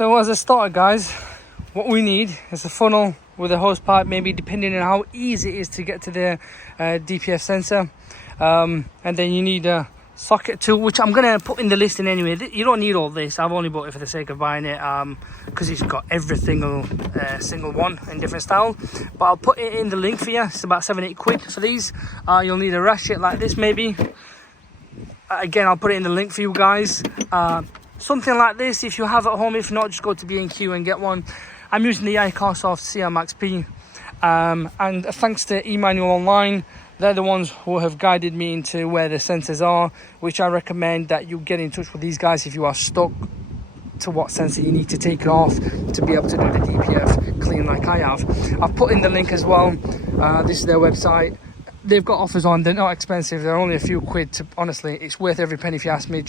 So as a starter, guys, what we need is a funnel with a hose pipe, maybe depending on how easy it is to get to the DPF sensor. And then you need a socket tool, which I'm going to put in the listing anyway. You don't need all this. I've only bought it for the sake of buying it because it's got every single one in different style. But I'll put it in the link for you. It's about 7-8 quid for these. You'll need a ratchet like this maybe. Again, I'll put it in the link for you guys. Something like this if you have at home. If not, just go to B&Q and get one. I'm using the Icarsoft CR Max P. And thanks to eManualOnline, they're the ones who have guided me into where the sensors are, which I recommend that you get in touch with these guys if you are stuck to what sensor you need to take off to be able to do the DPF clean like I have. I've put in the link as well. This is their website. They've got offers on. They're not expensive. They're only a few quid. Honestly, it's worth every penny if you ask me.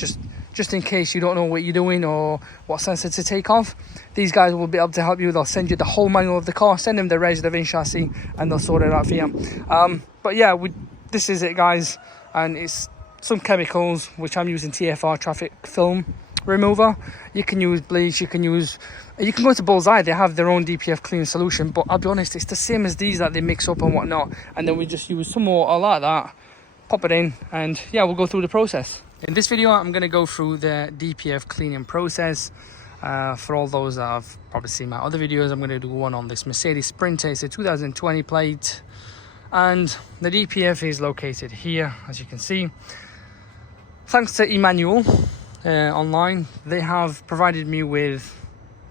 Just in case you don't know what you're doing or what sensor to take off, these guys will be able to help you. They'll send you the whole manual of the car, send them the reg, the VIN chassis, and they'll sort it out for you. But yeah, this is it, guys, and it's some chemicals, which I'm using TFR traffic film remover. You can use bleach, you can go to Bullseye. They have their own DPF clean solution, but I'll be honest, it's the same as these that they mix up and whatnot. And then we just use some water like that, pop it in, and yeah, we'll go through the process. In this video, I'm going to go through the DPF cleaning process. For all those that have probably seen my other videos, I'm going to do one on this Mercedes Sprinter. It's a 2020 plate, and the DPF is located here, as you can see. Thanks to eManualOnline, they have provided me with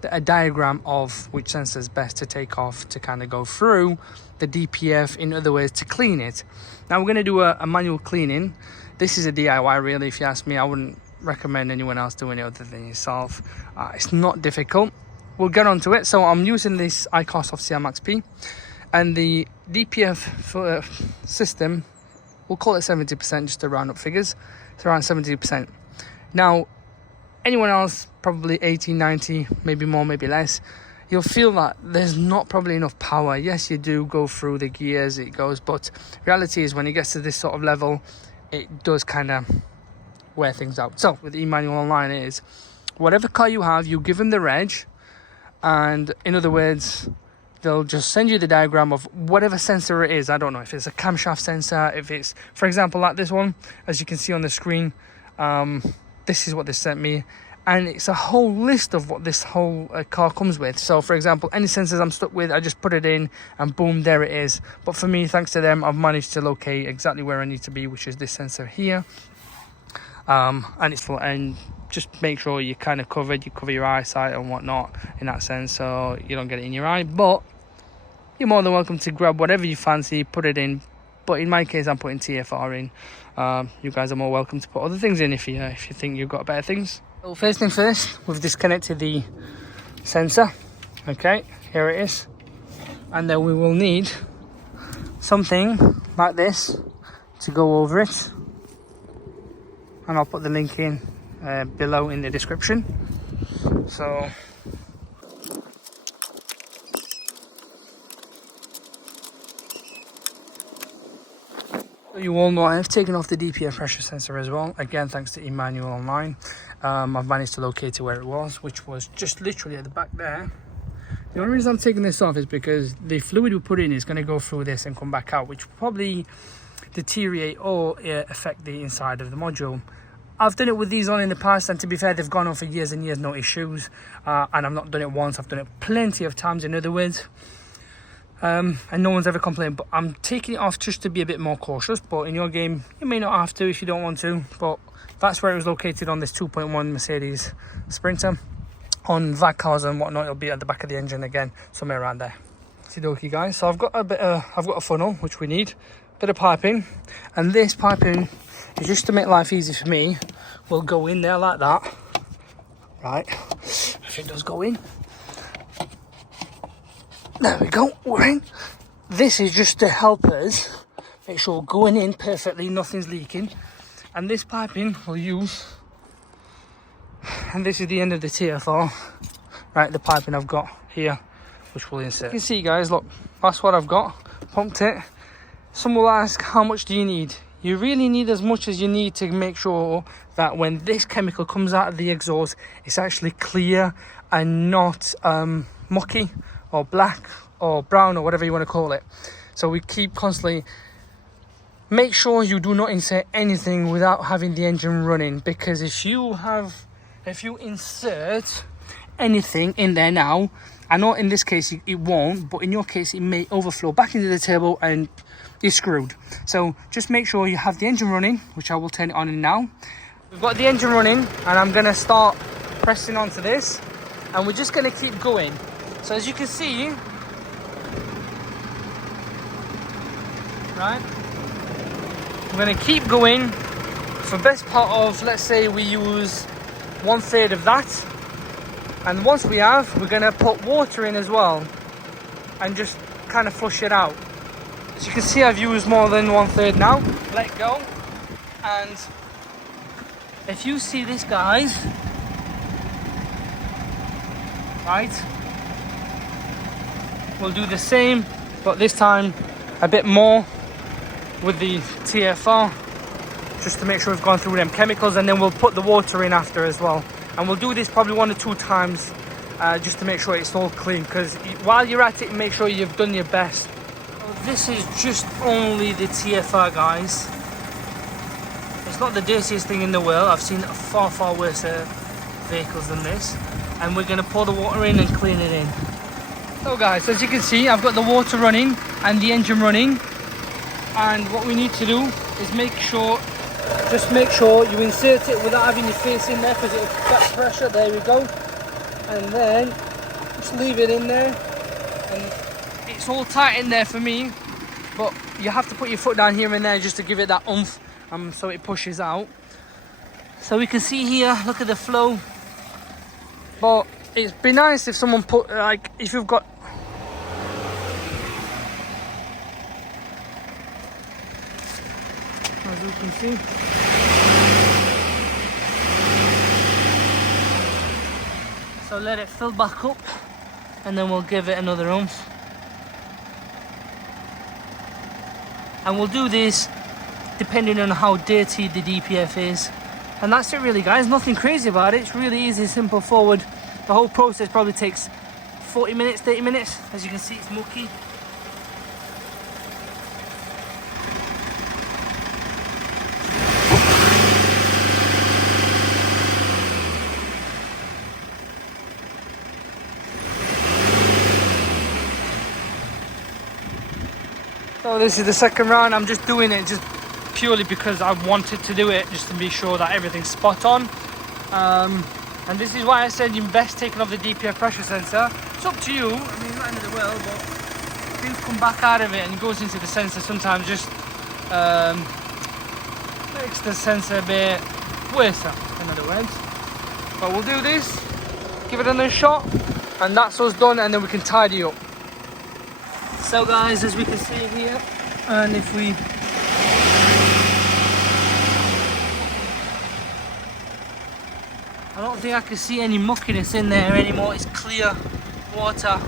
a diagram of which sensor is best to take off to kind of go through the DPF, in other words, to clean it. Now we're going to do a manual cleaning. This is a DIY, really, if you ask me. I wouldn't recommend anyone else doing it other than yourself. It's not difficult. We'll get onto it. So I'm using this Icarsoft CR Max P, and the DPF system, we'll call it 70% just to round up figures. It's around 70%. Now, anyone else, probably 80, 90, maybe more, maybe less, you'll feel that there's not probably enough power. Yes, you do go through the gears, it goes, but reality is when it gets to this sort of level, it does kind of wear things out. So with eManualOnline is, whatever car you have, you give them the reg, and in other words, they'll just send you the diagram of whatever sensor it is. I don't know if it's a camshaft sensor, if it's, for example, like this one, as you can see on the screen. This is what they sent me, and it's a whole list of what this whole car comes with. So for example, any sensors I'm stuck with, I just put it in and boom, there it is. But for me, thanks to them, I've managed to locate exactly where I need to be, which is this sensor here. And it's for, and just make sure you're kind of covered, you cover your eyesight and whatnot in that sense, so you don't get it in your eye. But you're more than welcome to grab whatever you fancy, put it in. But in my case, I'm putting TFR in. You guys are more welcome to put other things in if you think you've got better things. So first thing first, we've disconnected the sensor. Okay, here it is. And then we will need something like this to go over it. And I'll put the link in below in the description. So you all know I have taken off the DPF pressure sensor as well. Again, thanks to eManualOnline. I've managed to locate it where it was, which was just literally at the back there. The only reason I'm taking this off is because the fluid we put in is going to go through this and come back out, which will probably deteriorate or affect the inside of the module. I've done it with these on in the past, and to be fair, they've gone on for years and years, no issues. And I've not done it once, I've done it plenty of times, in other words. And no one's ever complained, but I'm taking it off just to be a bit more cautious. But in your game, you may not have to if you don't want to, but that's where it was located on this 2.1 Mercedes Sprinter. On VAG cars and whatnot, it'll be at the back of the engine again, somewhere around there. Okie guys, so I've got a funnel, which we need, a bit of piping, and this piping is just to make life easy for me. We'll go in there like that, right? If it does go in. There we go, we're in. This is just to help us make sure we're going in perfectly, nothing's leaking. And this piping we'll use, and this is the end of the TFR, right, the piping I've got here, which we'll insert. You can see guys, look, that's what I've got, pumped it. Some will ask, how much do you need? You really need as much as you need to make sure that when this chemical comes out of the exhaust, it's actually clear and not mucky or black or brown or whatever you want to call it. So we keep constantly make sure you do not insert anything without having the engine running, because if you insert anything in there now, I know in this case it won't, but in your case it may overflow back into the turbo and you're screwed. So just make sure you have the engine running, which I will turn it on in now. We've got the engine running and I'm going to start pressing onto this, and we're just going to keep going. So as you can see, right, we're going to keep going for best part of, let's say we use 1/3 of that, and once we have, we're going to put water in as well and just kind of flush it out. As you can see, I've used more than 1/3 now. Let go, and if you see this, guys, right, we'll do the same, but this time a bit more with the TFR, just to make sure we've gone through them chemicals, and then we'll put the water in after as well. And we'll do this probably 1 or 2 times just to make sure it's all clean, because while you're at it, make sure you've done your best. So this is just only the TFR, guys. It's not the dirtiest thing in the world. I've seen far worse vehicles than this. And we're going to pour the water in and clean it in. So guys, as you can see, I've got the water running and the engine running. And what we need to do is make sure you insert it without having your face in there, because it'll get pressure. There we go. And then just leave it in there, and it's all tight in there for me, but you have to put your foot down here and there just to give it that oomph, so it pushes out. So we can see here, look at the flow. But it'd be nice if someone put, like, if you've got, as you can see, so let it fill back up, and then we'll give it another oomph. And we'll do this depending on how dirty the DPF is. And that's it really, guys. Nothing crazy about it. It's really easy, simple, forward. The whole process probably takes 40 minutes, 30 minutes. As you can see, it's mucky. So this is the second round. I'm just doing it just purely because I wanted to do it, just to be sure that everything's spot on. And this is why I said you best taking off the DPF pressure sensor. It's up to you. I mean, it's not the end of the world, but things come back out of it and it goes into the sensor. Sometimes just makes the sensor a bit worse, in other words. But we'll do this, give it another shot, and that's us done, and then we can tidy up. So guys, as we can see here, and if we I don't think I can see any muckiness in there anymore. It's clear water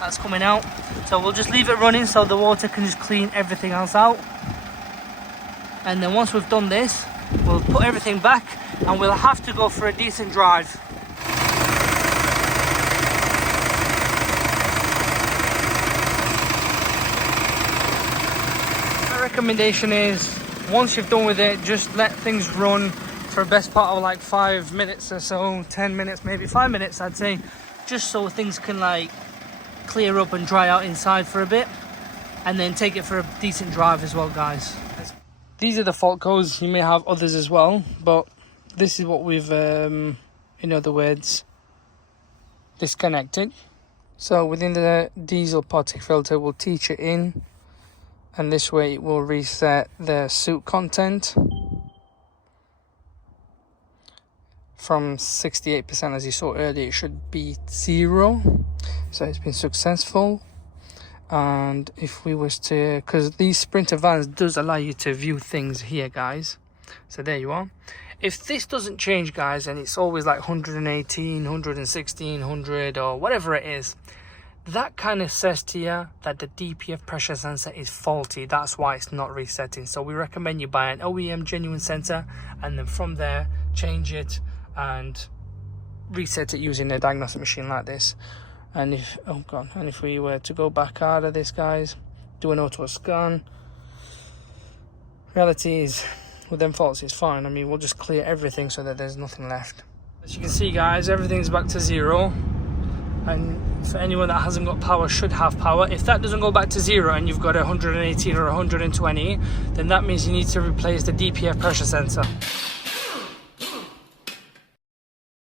that's coming out. So we'll just leave it running so the water can just clean everything else out. And then once we've done this, we'll put everything back and we'll have to go for a decent drive. My recommendation is, once you've done with it, just let things run for the best part of like 5 minutes or so, 10 minutes, maybe 5 minutes I'd say, just so things can like clear up and dry out inside for a bit, and then take it for a decent drive as well, guys. These are the fault codes. You may have others as well, but this is what we've in other words disconnected. So within the diesel particle filter, we'll teach it in, and this way it will reset the soot content from 68%, as you saw earlier. It should be 0, so it's been successful. And if we was to, because these Sprinter vans does allow you to view things here, guys, so there you are. If this doesn't change, guys, and it's always like 118, 116, 100 or whatever it is, that kind of says to you that the DPF pressure sensor is faulty. That's why it's not resetting. So we recommend you buy an OEM genuine sensor, and then from there change it and reset it using a diagnostic machine like this. And if we were to go back out of this, guys, do an auto scan, reality is with them faults it's fine. I mean, we'll just clear everything so that there's nothing left. As you can see, guys, everything's back to 0. And for anyone that hasn't got power, should have power. If that doesn't go back to 0 and you've got 118 or 120, then that means you need to replace the DPF pressure sensor.